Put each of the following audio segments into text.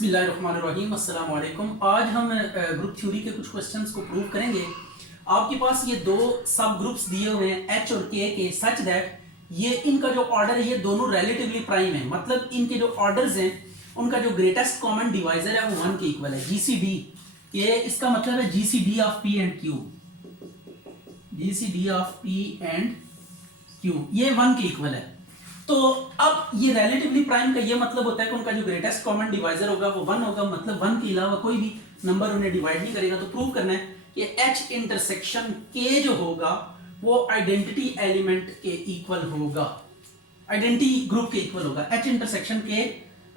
बिस्मिल्लाहिर्रहमानिर्रहीम अस्सलाम वालेकुम। आज हम ग्रुप थ्योरी के कुछ क्वेश्चंस को प्रूव करेंगे। आपके पास ये दो सब ग्रुप्स दिए हुए हैं एच और के सच दैट ये इनका जो ऑर्डर है ये दोनों रिलेटिवली प्राइम है, मतलब इनके जो ऑर्डर्स हैं उनका जो ग्रेटेस्ट कॉमन डिवाइजर है वो 1 के इक्वल है। जीसीडी के इसका मतलब है GCD of P and Q, GCD of P and Q ये 1 के इक्वल है। तो अब ये रिलेटिवली प्राइम का ये मतलब होता है कि उनका जो ग्रेटेस्ट कॉमन डिवाइजर होगा वो 1 होगा, मतलब 1 के अलावा कोई भी नंबर उन्हें डिवाइड नहीं करेगा। तो प्रूव करना है कि एच इंटरसेक्शन के जो होगा वो आइडेंटिटी एलिमेंट के इक्वल होगा, आइडेंटिटी ग्रुप के इक्वल होगा। H intersection K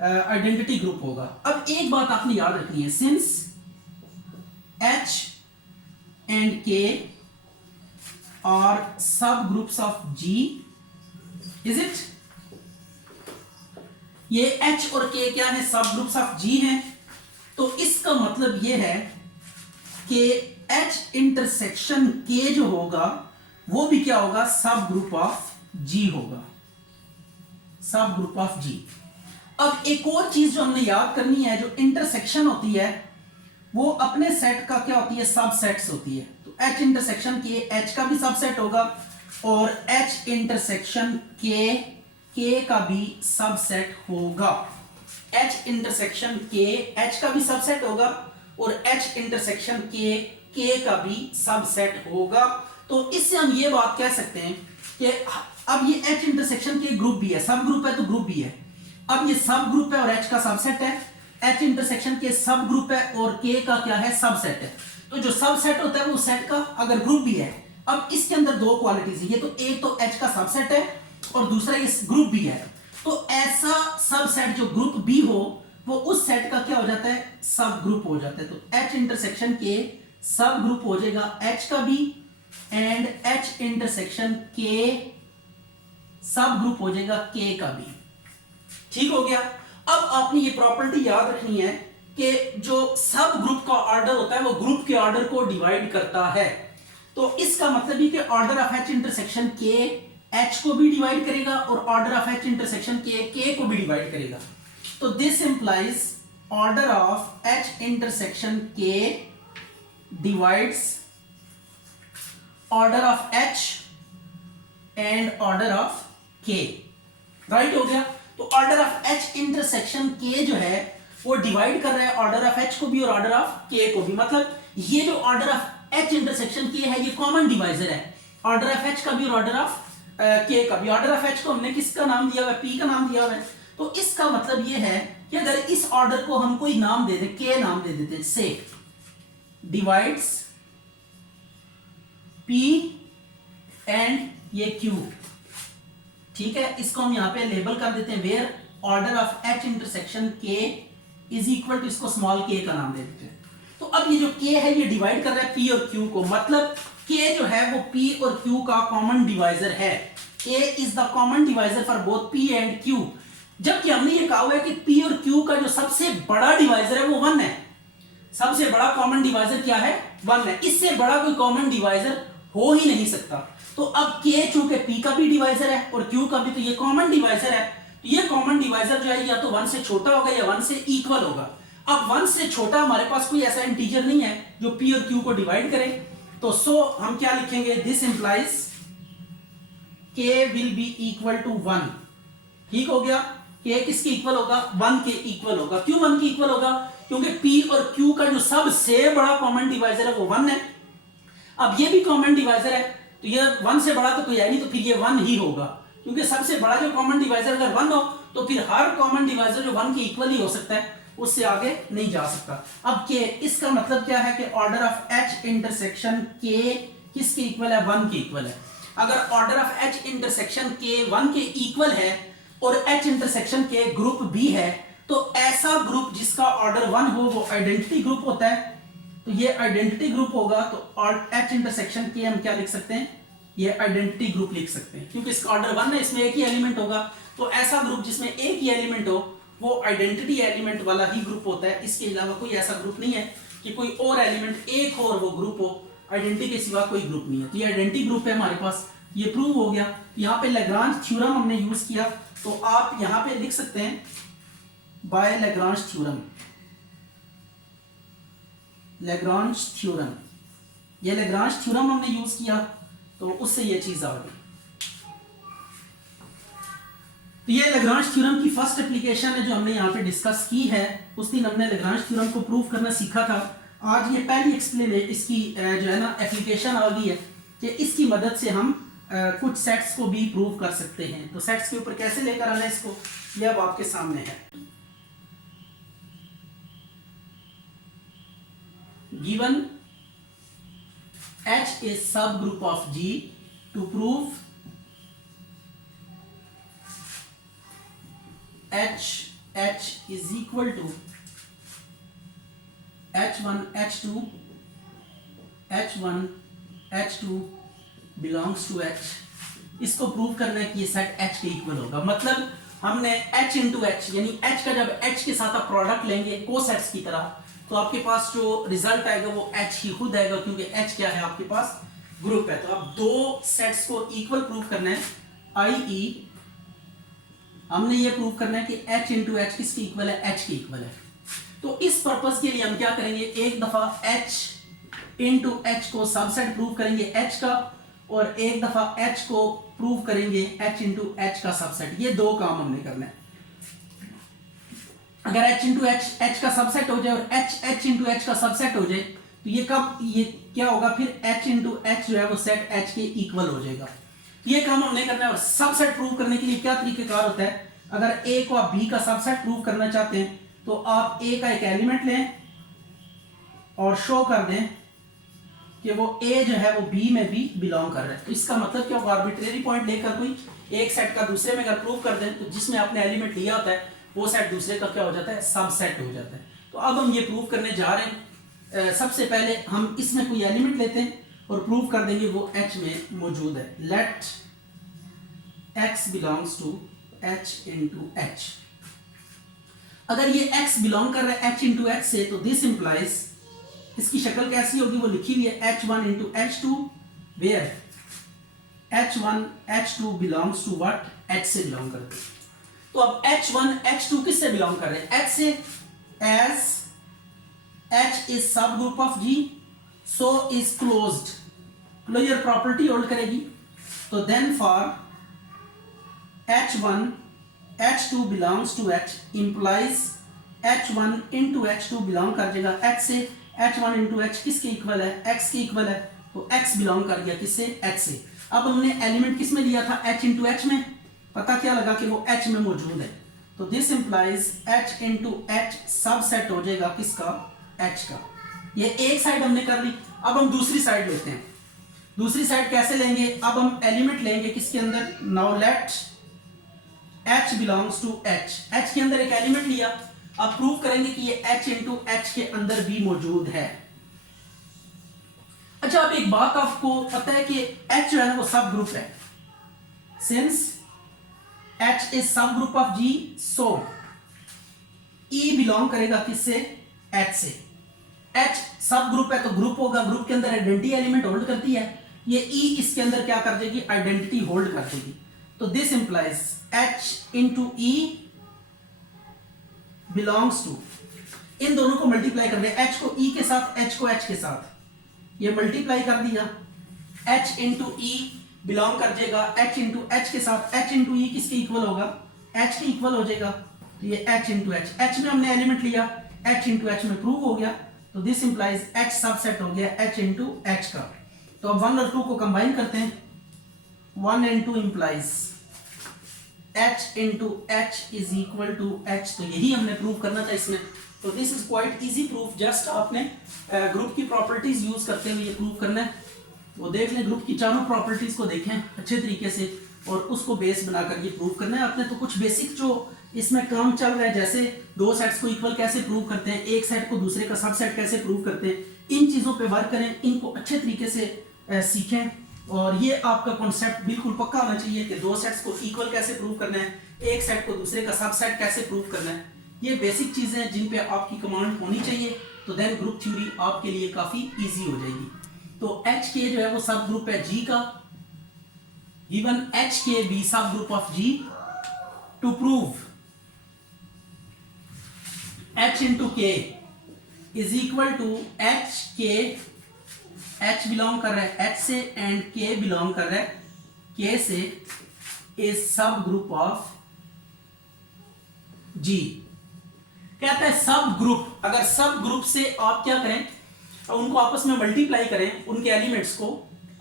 identity group होगा। अब एक बात आपने याद रखनी है, since H and K are subgroups of G, is it? ये H और K क्या है? सब ग्रुप्स ऑफ G हैं। तो इसका मतलब ये है कि H इंटरसेक्शन K जो होगा वो भी क्या होगा? सब ग्रुप ऑफ G होगा, सब ग्रुप ऑफ G। अब एक और चीज जो हमने याद करनी है, जो इंटरसेक्शन होती है वो अपने सेट का क्या होती है? सबसेट्स होती है। तो H इंटरसेक्शन K H का भी सबसेट होगा और H इंटरसेक्शन K का भी सबसेट होगा। H इंटरसेक्शन K H का भी सबसेट होगा और H इंटरसेक्शन K का भी सबसेट होगा। तो इससे हम ये बात कह सकते हैं कि अब ये H इंटरसेक्शन K ग्रुप भी है, सब ग्रुप है तो ग्रुप भी है। अब ये सब ग्रुप है और H का सबसेट है, H इंटरसेक्शन K सब ग्रुप है और K का क्या है? सबसेट है। तो जो सबसेट होता है वो सेट का अगर ग्रुप भी है। अब इसके अंदर दो क्वालिटीज है, ये तो एक तो H का सबसेट है और दूसरा ये ग्रुप भी है। तो ऐसा सबसेट जो ग्रुप बी हो वो उस सेट का क्या हो जाता है? सब ग्रुप हो जाता है। तो H इंटरसेक्शन K सब ग्रुप हो जाएगा H का भी एंड H इंटरसेक्शन K सब ग्रुप हो जाएगा K का भी। ठीक हो गया। अब आपने ये प्रॉपर्टी याद रखनी है कि जो सब ग्रुप का ऑर्डर होता है वो ग्रुप के ऑर्डर को डिवाइड करता है। तो इसका मतलब ये कि order of H intersection K H को भी डिवाइड करेगा और order of H intersection K को भी डिवाइड करेगा। तो this implies order of H intersection K divides order of H and order of K। Right हो गया। तो order of H intersection K जो है वो डिवाइड कर रहा है ऑर्डर ऑफ H को भी और ऑर्डर ऑफ K को भी। मतलब ये जो order of H intersection K है ये कॉमन डिवाइजर है, ऑर्डर ऑफ H का भी और ऑर्डर ऑफ K का भी। ऑर्डर ऑफ H को हमने किसका नाम दिया हुआ है? P का नाम दिया हुआ है। तो इसका मतलब ये है कि अगर इस ऑर्डर को हम कोई नाम दे दें, K नाम दे देते हैं, से डिवाइड्स P एंड ये Q, ठीक है, इसको हम यहां पे लेबल कर देते हैं where order of H intersection K is equal to, इसको स्मॉल k का नाम दे देते हैं। तो अब ये जो K है ये डिवाइड कर रहा है P और Q को, मतलब K जो है वो P और Q का कॉमन डिवाइजर है। K is the common divisor for both P and Q। जबकि हमने ये कहा हुआ है कि P और Q का जो सबसे बड़ा डिवाइजर है वो 1 है। सबसे बड़ा कॉमन डिवाइजर क्या है? 1 है। इससे बड़ा कोई कॉमन डिवाइजर हो ही नहीं सकता। तो अब K चूंकि P का भी डिवाइजर है और Q का भी, तो ये कॉमन डिवाइजर है। तो ये कॉमन डिवाइजर जो है या तो 1 से छोटा होगा या 1 से इक्वल होगा। अब 1 से छोटा हमारे पास कोई ऐसा इंटीजर नहीं है जो P और Q को डिवाइड करे। तो हम क्या लिखेंगे? This implies K will be equal to 1। ठीक हो गया। K किसके इक्वल होगा? 1 के इक्वल होगा। क्यों 1 के इक्वल होगा? क्योंकि P और Q का जो सबसे बड़ा कॉमन डिवाइजर है वो 1 है। अब ये भी कॉमन डिवाइजर है तो ये 1 से बड़ा तो कोई है नहीं, तो फिर ये 1 ही होगा, क्योंकि सबसे बड़ा जो कॉमन डिवाइजर अगर 1 हो तो फिर हर कॉमन डिवाइजर जो 1 के इक्वल ही हो सकता है, उससे आगे नहीं जा सकता। अब K, इसका मतलब क्या है कि order of H intersection K किसके इक्वल है? 1 के इक्वल है। अगर order of H intersection K 1 के इक्वल है और H intersection K group B है, तो ऐसा ग्रुप जिसका ऑर्डर 1 हो वो आइडेंटिटी ग्रुप होता है। तो ये आइडेंटिटी ग्रुप होगा। तो H इंटरसेक्शन K हम क्या लिख सकते हैं? ये आइडेंटिटी ग्रुप लिख सकते हैं, क्योंकि इसका ऑर्डर 1 है, इसमें एक ही एलिमेंट होगा। तो ऐसा ग्रुप जिसमें एक ही एलिमेंट हो वो आइडेंटिटी एलिमेंट वाला ही ग्रुप होता है। इसके अलावा कोई ऐसा ग्रुप नहीं है कि कोई और एलिमेंट एक हो और वो ग्रुप हो। आइडेंटिटी के सिवा कोई ग्रुप नहीं है। तो ये आइडेंटिटी ग्रुप है हमारे पास, ये प्रूव हो गया। यहाँ पे लैग्रांज थ्योरम हमने यूज किया, तो आप यहाँ पे लिख सकते हैं by Lagrange theorem. Lagrange theorem, ये लैग्रांज थ्योरम हमने यूज किया तो उससे ये चीज आ गई। तो ये लैग्रांज थ्योरम की फर्स्ट एप्लीकेशन है जो हमने यहाँ पे डिस्कस की है। उस दिन हमने लैग्रांज थ्योरम को प्रूव करना सीखा था। आज ये पहली एक्सप्लेन इसकी जो है ना एप्लीकेशन आ गई है कि इसकी मदद से हम कुछ सेट्स को भी प्रूव कर सकते हैं। तो सेट्स के ऊपर कैसे लेकर आना है इसको, ये अब आपके सामने है। Given H is subgroup of G, to prove H is equal to H1 H2 H1 H2 belongs to H। इसको प्रूव करना है कि ये सेट H के इक्वल होगा। मतलब हमने H इंटू H यानी H का जब H के साथ आप प्रोडक्ट लेंगे को सेट्स की तरह, तो आपके पास जो रिजल्ट आएगा वो H ही खुद आएगा, क्योंकि H क्या है आपके पास ग्रुप है। तो आप दो सेट्स को इक्वल प्रूव करना है, i.e. हमने ये प्रूव करना है कि H इंटू H किसके इक्वल है, H के इक्वल है। तो इस पर्पस के लिए हम क्या करेंगे, एक दफा H इंटू H को सबसेट प्रूव करेंगे H का, और एक दफा H को प्रूव करेंगे H इंटू H का सबसेट। ये दो काम हमने करना है। अगर H इंटू H का सबसेट हो जाए और H इंटू H का सबसेट हो जाए, तो ये क्या होगा, फिर H इंटू H जो है वो सेट H के इक्वल हो जाएगा। ये काम हमने करना है। और सबसेट प्रूव करने के लिए क्या तरीकेकार होता है, अगर A को आप B का सबसेट प्रूव करना चाहते हैं तो आप A का एक एलिमेंट लें और शो कर दें कि वो A जो है वो B में भी बिलोंग कर रहा है। तो इसका मतलब क्या होगा, आर्बिट्रेरी पॉइंट लेकर कोई एक सेट का दूसरे में अगर प्रूव कर दें तो जिसमें आपने एलिमेंट लिया होता है वो सेट दूसरे का क्या हो जाता है, सबसेट हो जाता है। तो अब हम ये प्रूव करने जा रहे हैं। सबसे पहले हम इसमें कोई एलिमेंट लेते हैं और प्रूव कर देंगे वो H में मौजूद है। Let X belongs to H into H। अगर ये X बिलोंग कर रहा है H इंटू H से, तो दिस इंप्लाइज, इसकी शक्ल कैसी होगी वो लिखी हुई है H1 into H2, where H1 H2 belongs to what, H से बिलोंग करते हैं। तो अब H1 H2 किससे बिलोंग कर रहे हैं, H से, as H is subgroup of G, so is closed, closure property hold करेगी। तो then for H1 H2 belongs to H implies H1 into H2 belong कर जाएगा H से। H1 into H किसके इक्वल है, X के equal है। तो X बिलोंग कर गया किससे, H से। अब हमने एलिमेंट किस में लिया था, H into H में, पता क्या लगा कि वो H में मौजूद है। तो this implies H into H subset हो जाएगा किसका, H का। ये एक साइड हमने कर ली। अब हम दूसरी साइड लेते हैं। दूसरी साइड कैसे लेंगे, अब हम एलिमेंट लेंगे किसके अंदर, now let H belongs to H। H के अंदर एक एलिमेंट लिया, अब प्रूव करेंगे कि ये H इंटू H के अंदर भी मौजूद है। अच्छा, अब एक बात आपको पता है कि H जो है ना वो सब ग्रुप है। सिंस H इज सब group of G, so E belong करेगा किससे, H से। H सब ग्रुप है तो ग्रुप होगा, ग्रुप के अंदर आइडेंटिटी एलिमेंट होल्ड करती है। ये E इसके अंदर क्या कर देगी, आइडेंटिटी होल्ड कर देगी। तो this implies H into E belongs to, इन दोनों को मल्टीप्लाई कर दिया, H को E के साथ, H को H के साथ, ये मल्टीप्लाई कर दिया। H इंटू E बिलोंग कर जाएगा H इंटू H के साथ। H इंटू E किसके इक्वल होगा, H के इक्वल हो जाएगा। तो ये H इंटू H, H में हमने एलिमेंट लिया, H इंटू H में प्रूव हो गया। तो दिस इंप्लाइज H सबसेट हो गया H इंटू H का। तो अब 1 और 2 को कंबाइन करते हैं। 1 and 2 implies H into H is equal to H। तो यही हमने प्रूव करना था इसमें। तो this is quite easy proof, just आपने ग्रुप की प्रॉपर्टीज यूज करते हुए ये प्रूव करना है। वो देख लें, ग्रुप की चारों प्रॉपर्टीज को देखें अच्छे तरीके से और उसको बेस बनाकर ये प्रूव करना है आपने। तो कुछ बेसिक जो इसमें काम चल रहा है, जैसे दो सेट्स को इक्वल कैसे प्रूव करते हैं, एक सेट को दूसरे का सबसेट कैसे प्रूव करते हैं, इन चीज़ों पे वर्क करें, इनको अच्छे तरीके से सीखें। और ये आपका कॉन्सेप्ट बिल्कुल पक्का होना चाहिए कि दो सेट्स को इक्वल कैसे प्रूव करना है, एक सेट को दूसरे का सबसेट कैसे प्रूव करना है। ये बेसिक चीज़ें हैं जिन पे आपकी कमांड होनी चाहिए। तो देन ग्रुप थ्योरी आपके लिए काफ़ी ईजी हो जाएगी। तो H के जो है वो सब ग्रुप है G का, given H K be subgroup of G, to prove H into K is equal to H K, H belong कर रहा है एच से एंड के बिलोंग कर रहा है के से, इज सब ग्रुप ऑफ जी। कहता है सब ग्रुप, अगर सब ग्रुप से आप क्या करें, उनको आपस में मल्टीप्लाई करें उनके एलिमेंट्स को,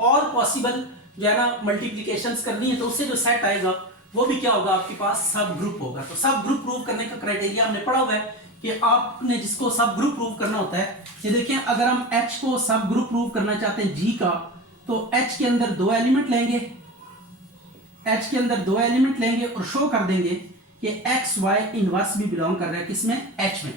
और पॉसिबल जो है ना मल्टीप्लिकेशंस करनी है, तो उससे जो सेट आएगा वो भी क्या होगा, आपके पास सब ग्रुप होगा। तो सब ग्रुप प्रूव करने का क्राइटेरिया हमने पढ़ा हुआ है कि आपने जिसको सब ग्रुप प्रूव करना होता है, ये देखिए अगर हम H को सब ग्रुप प्रूव करना चाहते हैं G का, तो H के अंदर दो एलिमेंट लेंगे, H के अंदर दो एलिमेंट लेंगे और शो कर देंगे कि X Y इनवर्स भी बिलोंग कर रहा है किसमें, H में।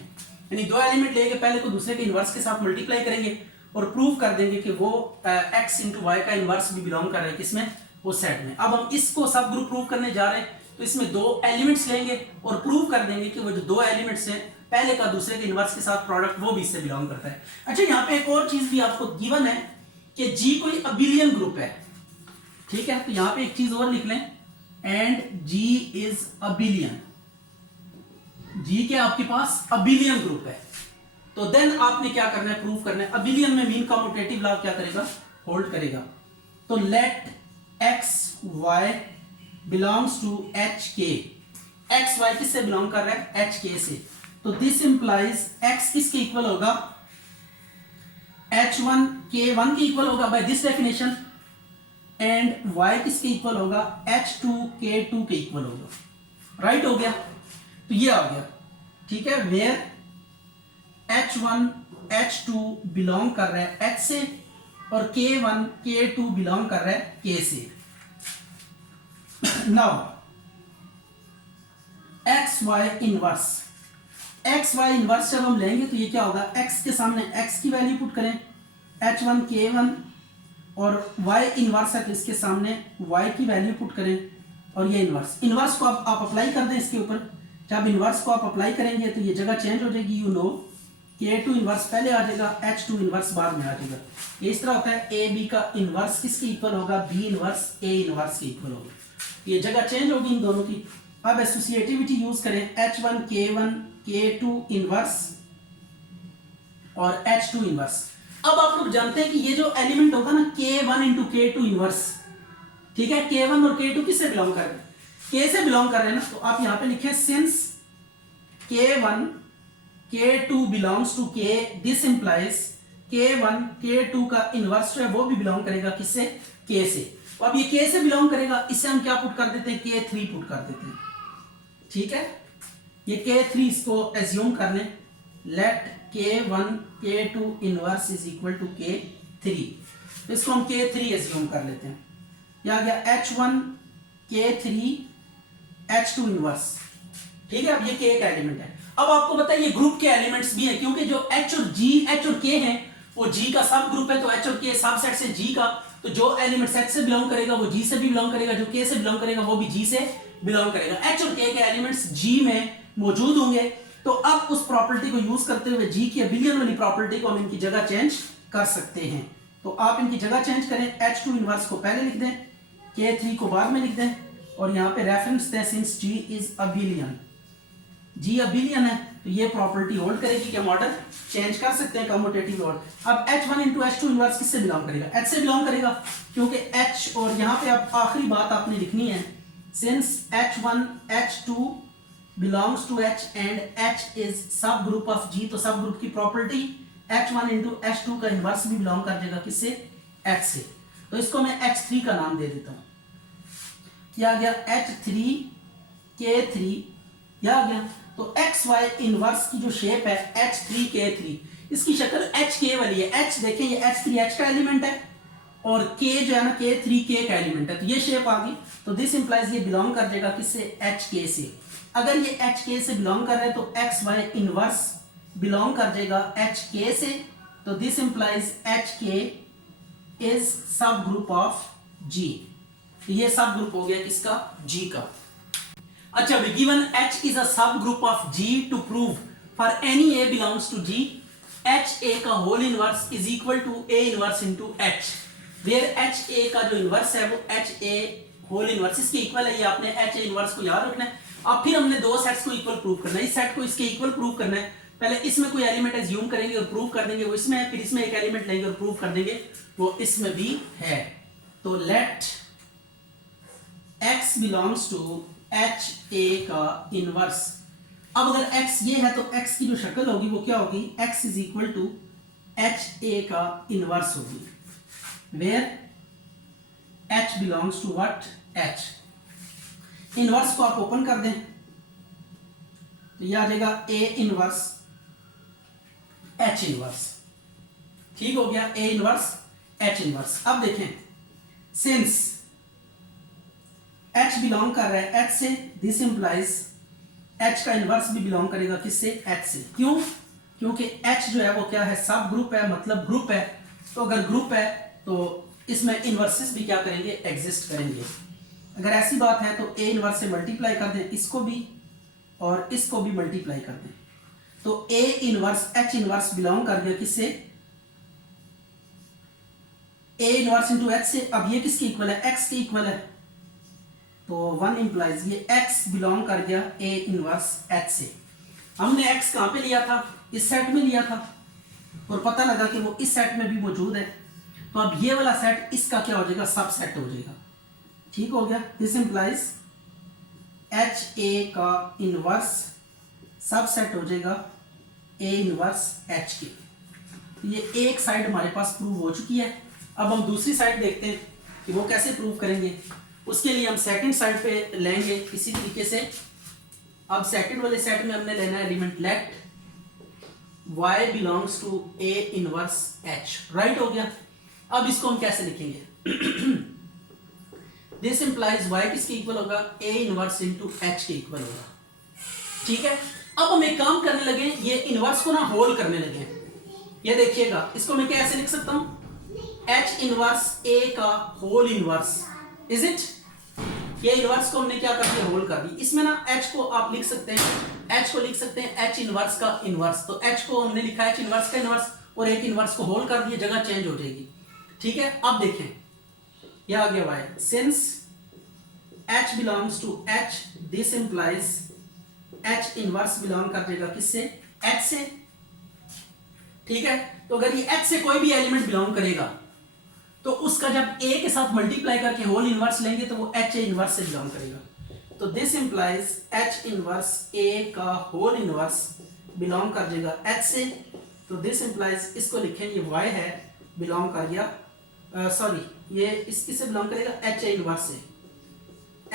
यानी दो एलिमेंट लेंगे, पहले को दूसरे के इनवर्स के साथ मल्टीप्लाई करेंगे और प्रूव कर देंगे कि वो X इंटू वाई का इनवर्स भी बिलोंग कर रहा है किसमें, वो सेट में। अब हम इसको सब ग्रुप प्रूव करने जा रहे हैं, तो इसमें दो एलिमेंट्स लेंगे और प्रूव कर देंगे कि वो जो दो एलिमेंट्स हैं पहले का दूसरे के इनवर्स के साथ प्रोडक्ट वो भी इससे बिलोंग करता है। अच्छा, यहाँ पे एक और चीज भी आपको गिवन है कि जी कोई अबिलियन ग्रुप है, ठीक है, तो यहाँ पे एक चीज और लिख लें, एंड जी इज अबिलियन, जी के आपके पास अबिलियन ग्रुप है, तो देन आपने क्या करना है, प्रूव करना है। अबिलियन में मीन कम्यूटेटिव लॉ क्या करेगा, होल्ड करेगा। तो let x y belongs to H K, x y किससे बिलोंग कर रहा है, एच के से, तो दिस इंप्लाइज x किसके इक्वल होगा, h1 k1 के इक्वल होगा by this definition, and y किसके इक्वल होगा, h2 k2 के इक्वल होगा। राइट हो गया, तो ये आ गया, ठीक है, वेयर h1 h2 बिलोंग कर रहा है h से और k1 k2 बिलोंग कर रहा है k से। Now x y inverse, x y inverse जब हम लेंगे तो ये क्या होगा, x के सामने x की वैल्यू पुट करें h1 k1, और y इनवर्स है तो इसके सामने y की वैल्यू पुट करें, और ये इनवर्स, इनवर्स को आप अप्लाई कर दें इसके ऊपर। जब इनवर्स को आप अप्लाई करेंगे तो ये जगह चेंज हो जाएगी, यू नो k2 इनवर्स पहले आ जाएगा, h2 इनवर्स बाद में आ जाएगा। ये इस तरह होता है, a b का इनवर्स किसके इक्वल होगा, b इनवर्स a इनवर्स के इक्वल होगा। ये जगह चेंज होगी इन दोनों की। अब एसोसिएटिविटी यूज करें, h1 k1 k2 इनवर्स और h2 इनवर्स। अब आप लोग जानते हैं कि ये जो एलिमेंट होगा ना k1 इंटू k2 इनवर्स, ठीक है, k1 और k2 किससे बिलोंग कर रहे हैं, k से बिलोंग कर रहे हैं ना, तो आप यहां पे लिखे since k1 k2 belongs to k, this implies k1 k2 का इनवर्स जो है वो भी बिलोंग करेगा किससे, k से। तो अब ये k से बिलोंग करेगा, इससे हम क्या पुट कर देते हैं, k3 पुट कर देते हैं, ठीक है, ये k3 इसको एज्यूम कर लें, let k1 k2 inverse is equal to k3, इसको हम k3 एज्यूम कर लेते हैं। यह आ गया h1 k3 h2 इनवर्स, ठीक है। अब ये k एक एलिमेंट है। अब आपको पता है ये ग्रुप के एलिमेंट्स भी हैं, क्योंकि जो h और g, h और k हैं वो g का सब ग्रुप है, तो h और k सबसेट से g का, तो जो एलिमेंट h से बिलोंग करेगा वो g से भी बिलोंग करेगा, जो k से बिलोंग करेगा वो भी g से बिलोंग करेगा। h और k के एलिमेंट्स g में मौजूद होंगे, तो अब उस प्रॉपर्टी को यूज करते हुए g की अबिलियन वाली प्रॉपर्टी को हम इनकी जगह चेंज कर सकते हैं। तो आप इनकी जगह चेंज करें, h2 इनवर्स को पहले लिख दें, k3 को बाद में लिख दें, और यहाँ पे रेफरेंस दें since g is abelian, g abelian है तो ये प्रॉपर्टी होल्ड करेगी कि हम ऑर्डर चेंज कर सकते हैं, कम्यूटेटिव ऑर्डर। अब h1 इंटू h2 इनवर्स किससे बिलोंग करेगा, h से बिलोंग करेगा, क्योंकि h, और यहाँ पे आप आखिरी बात आपने लिखनी है, since h1 h2 belongs to h and h is सब ग्रुप ऑफ g, तो सब ग्रुप की प्रॉपर्टी h1 इंटू h2 का इनवर्स भी बिलोंग कर जाएगा किससे, h से। तो इसको मैं h3 का नाम दे देता हूं, क्या आ गया, h3 k3, यह आ गया। तो xy इनवर्स की जो शेप है h3 k3, इसकी शक्ल hk वाली है। h देखें, ये h3 h का एलिमेंट है और k जो है ना k3 k का एलिमेंट है, तो ये शेप आ गई। तो दिस इंप्लाइज ये बिलोंग कर जाएगा किससे, hk से। अगर ये hk से बिलोंग कर रहे हैं तो xy इनवर्स बिलोंग कर जाएगा hk से, तो दिस इंप्लाइज hk इज सब ग्रुप ऑफ g, तो ये सब ग्रुप हो गया किसका, g का। अच्छा, we given h is a subgroup of g to prove for any a belongs to g, h a का whole inverse is equal to a inverse into h, where h a का जो inverse है वो h a whole inverse इसके equal है। ये आपने h a inverse को याद रखना है। अब फिर हमने दो सेट्स को इक्वल प्रूव करना है, इस सेट को इसके इक्वल प्रूव करना है, पहले इसमें कोई एलिमेंट एज्यूम करेंगे और प्रूव कर देंगे वो इसमें है, फिर इसमें एक एलिमेंट लेंगे और प्रूव कर देंगे वो इसमें भी है। तो let x belongs to H a का इनवर्स। अब अगर x ये है तो x की जो शक्ल होगी वो क्या होगी, x is equal to H a का इनवर्स होगी, where h belongs to what, h। Inverse को आप ओपन कर दें तो ये आ जाएगा a इनवर्स h इनवर्स। ठीक हो गया, a इनवर्स h इनवर्स। अब देखें सिंस h बिलोंग कर रहा है h से, दिस इंप्लाइज h का इनवर्स भी बिलोंग करेगा किससे, h से। क्यों, क्योंकि h जो है वो क्या है, सब ग्रुप है, मतलब ग्रुप है। तो अगर ग्रुप है तो इसमें इनवर्सेस भी क्या करेंगे, एग्जिस्ट करेंगे। अगर ऐसी बात है तो a इनवर्स से मल्टीप्लाई कर दें इसको भी और इसको भी मल्टीप्लाई कर दें, तो a inverse h inverse belong कर गया किससे, a इनवर्स इंटू h से। अब ये किसके इक्वल है, x के इक्वल है, तो वन इंप्लाइज ये x बिलोंग कर गया a इनवर्स h से। हमने x कहां पे लिया था, इस सेट में लिया था, और पता लगा कि वो इस सेट में भी मौजूद है। तो अब ये वाला सेट इसका क्या हो जाएगा, सबसेट हो जाएगा। ठीक हो गया, दिस इंप्लाइज एच ए का इनवर्स सबसेट हो जाएगा a इनवर्स h के। तो ये एक साइड हमारे पास प्रूव हो चुकी है। अब हम दूसरी साइड देखते हैं कि वो कैसे प्रूव करेंगे। उसके लिए हम सेकंड साइड पे लेंगे इसी तरीके से। अब सेकंड वाले सेट में हमने लेना है element let y belongs to a inverse h। Right हो गया। अब इसको हम कैसे लिखेंगे, दिस इंप्लाइज y किसके इक्वल होगा, a इनवर्स इनटू h के इक्वल होगा। ठीक है, अब हम एक काम करने लगे, ये इनवर्स को ना होल करने लगे। ये देखिएगा, इसको मैं कैसे लिख सकता हूं, h इनवर्स a का होल इनवर्स, इज इट। ये इनवर्स को हमने क्या कर दिया, होल कर दी। इसमें ना h को आप लिख सकते हैं, h को लिख सकते हैं h इनवर्स का इनवर्स। तो h को हमने लिखा है h इनवर्स का इनवर्स, और एक इनवर्स को होल कर दिया, जगह चेंज हो जाएगी। ठीक है, अब देखें यह आ गया y, since h belongs to h, this implies h inverse belong कर जाएगा किससे, h से। ठीक है, तो अगर ये h से कोई भी एलिमेंट बिलोंग करेगा तो उसका जब a के साथ मल्टीप्लाई करके होल इनवर्स लेंगे तो वो h इनवर्स से बिलोंग करेगा। तो this implies h inverse a का होल इनवर्स बिलोंग कर जाएगा h से। तो दिस इंप्लाइज इसको लिखें, ये y है, बिलोंग कर गया, सॉरी ये इस किससे बिलोंग करेगा, h इनवर्स से,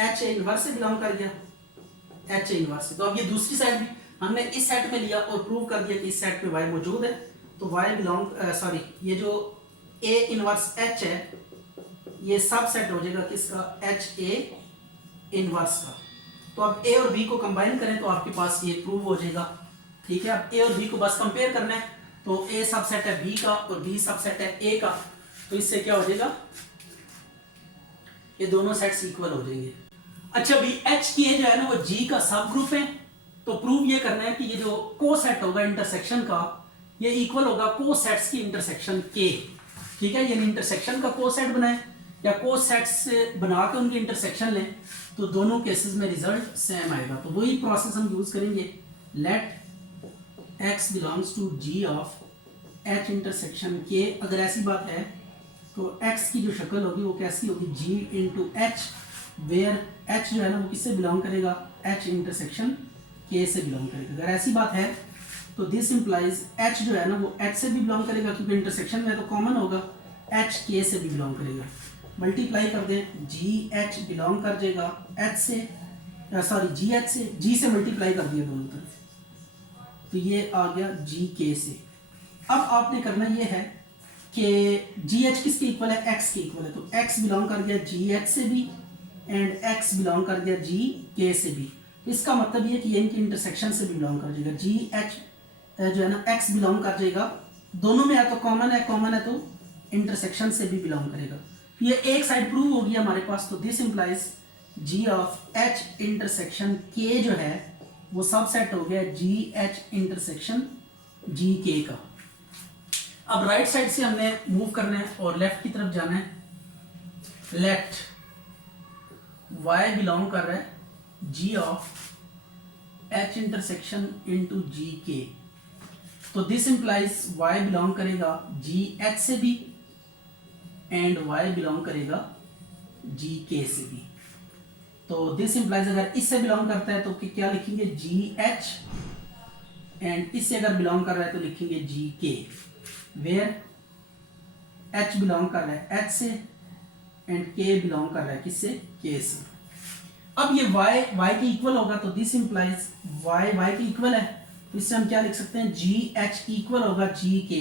h इनवर्स से बिलोंग कर गया, h इनवर्स से। तो अब ये दूसरी साइड भी हमने इस सेट में लिया और प्रूव कर दिया कि इस सेट पे y मौजूद है। तो y बिलोंग सॉरी ये जो a इनवर्स h है ये सब सेट हो जाएगा किसका, h a इनवर्स का। तो अब a और b को कंबाइन करें तो आपके पास ये प्रूव हो जाएगा। ठीक है, अब a और b को बस कंपेयर करना है, तो a सबसेट है b का और b सबसेट है a का। तो इससे क्या हो जाएगा, ये दोनों सेट्स इक्वल हो जाएंगे। अच्छा भी h की जो है ना वो g का सब ग्रुप है। तो प्रूव ये करना है कि ये जो को सेट होगा इंटरसेक्शन का, ये इक्वल होगा को सेट्स की इंटरसेक्शन के। ठीक है, ये इंटरसेक्शन का को सेट बनाए या को सेट्स बना के उनकी इंटरसेक्शन लें, तो दोनों केसेस में रिजल्ट सेम आएगा। तो वही प्रोसेस हम यूज करेंगे, let x belongs to g of h intersection k। अगर ऐसी बात है तो x की जो शक्ल होगी वो कैसी होगी, g into h, where h जो है ना वो किससे बिलोंग करेगा, h इंटरसेक्शन k से बिलोंग करेगा। अगर ऐसी बात है तो दिस इंप्लाइज h जो है ना वो h से भी बिलोंग करेगा, क्योंकि इंटरसेक्शन में तो कॉमन होगा, h k से भी बिलोंग करेगा। मल्टीप्लाई कर दें, जी एच बिलोंग कर जाएगा h से, सॉरी जी एच से, g से मल्टीप्लाई कर दिया दोनों तरफ, तो ये आ गया जी के से। अब आपने करना ये है कि जी एच किसके इक्वल है, x के इक्वल है। तो x बिलोंग कर गया जी एच से भी एंड x बिलोंग कर गया जी के से भी। इसका मतलब ये कि ये इनकी इंटरसेक्शन से भी बिलोंग कर जाएगा। जी एच जो है ना x बिलोंग कर जाएगा, दोनों में या तो कॉमन है तो इंटरसेक्शन से भी बिलोंग करेगा। ये एक साइड प्रूव होगी हमारे पास। तो this implies g of h intersection k जो है वो सबसेट हो गया जी एच इंटरसेक्शन जी के का। अब राइट साइड से हमने मूव करना है और लेफ्ट की तरफ जाना है। लेट y बिलोंग कर रहा है g of h intersection into G के। तो दिस इंप्लाइज y बिलोंग करेगा जी एच से भी एंड y बिलोंग करेगा जी के से भी। तो दिस इंप्लाइज अगर इससे बिलोंग करता है तो क्या लिखेंगे जी एच, एंड इससे अगर बिलोंग कर रहा है तो लिखेंगे जी के, वेयर एच बिलोंग कर रहा है एच से एंड के बिलोंग कर रहा है किससे, के से। अब ये y के इक्वल होगा तो दिस इंप्लाइज y के इक्वल है, तो इससे हम क्या लिख सकते हैं जी एच इक्वल होगा जी के,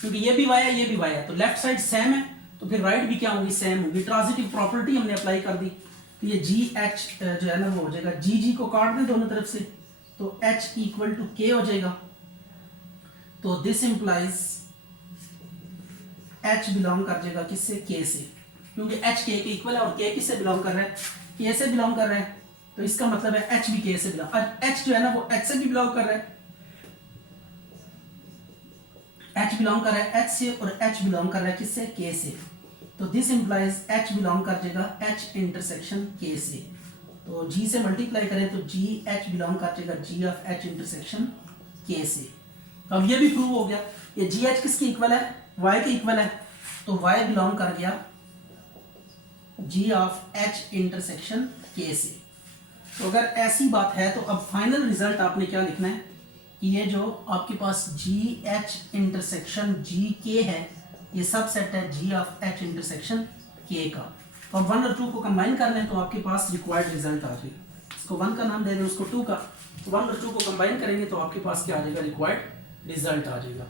क्योंकि ये भी y है ये भी y है, तो लेफ्ट साइड सेम है तो फिर राइट भी क्या होगी, सेम होगी। ट्रांजिटिव प्रॉपर्टी हमने अप्लाई कर दी, तो ये जी एच जो है ना वो हो जाएगा, जी को काट दें दोनों तरफ से तो h इक्वल टू के हो जाएगा। तो दिस इंप्लाइज h बिलोंग कर जाएगा किससे, के से, क्योंकि h के इक्वल है और k किससे बिलोंग कर रहा है, के से बिलोंग कर रहा है, तो इसका मतलब है h भी k से बिलोंग, h जो है ना वो h से भी बिलोंग कर रहा है, h बिलोंग कर रहा है h से और h बिलोंग कर रहा है किससे, k से। तो दिस इंप्लाइज h बिलोंग कर जाएगा h इंटरसेक्शन k से, तो g से मल्टीप्लाई करें तो g h बिलोंग कर जाएगा g of h intersection k से। तो अब ये भी प्रूव हो गया, ये जी एच किसके इक्वल है, y के इक्वल है, तो y बिलोंग कर गया g of h intersection k से। तो अगर ऐसी बात है तो अब फाइनल रिजल्ट आपने क्या लिखना है कि ये जो आपके पास जी एच इंटरसेक्शन जी के है ये सब सेट है जी ऑफ h इंटरसेक्शन k का। तो अब 1 और 2 को कंबाइन कर लें तो आपके पास रिक्वायर्ड रिजल्ट आ जाएगा, इसको 1 का नाम दे दें उसको 2 का, तो 1 और 2 को कंबाइन करेंगे तो आपके पास क्या आ जाएगा, रिक्वायर्ड रिजल्ट आ जाएगा।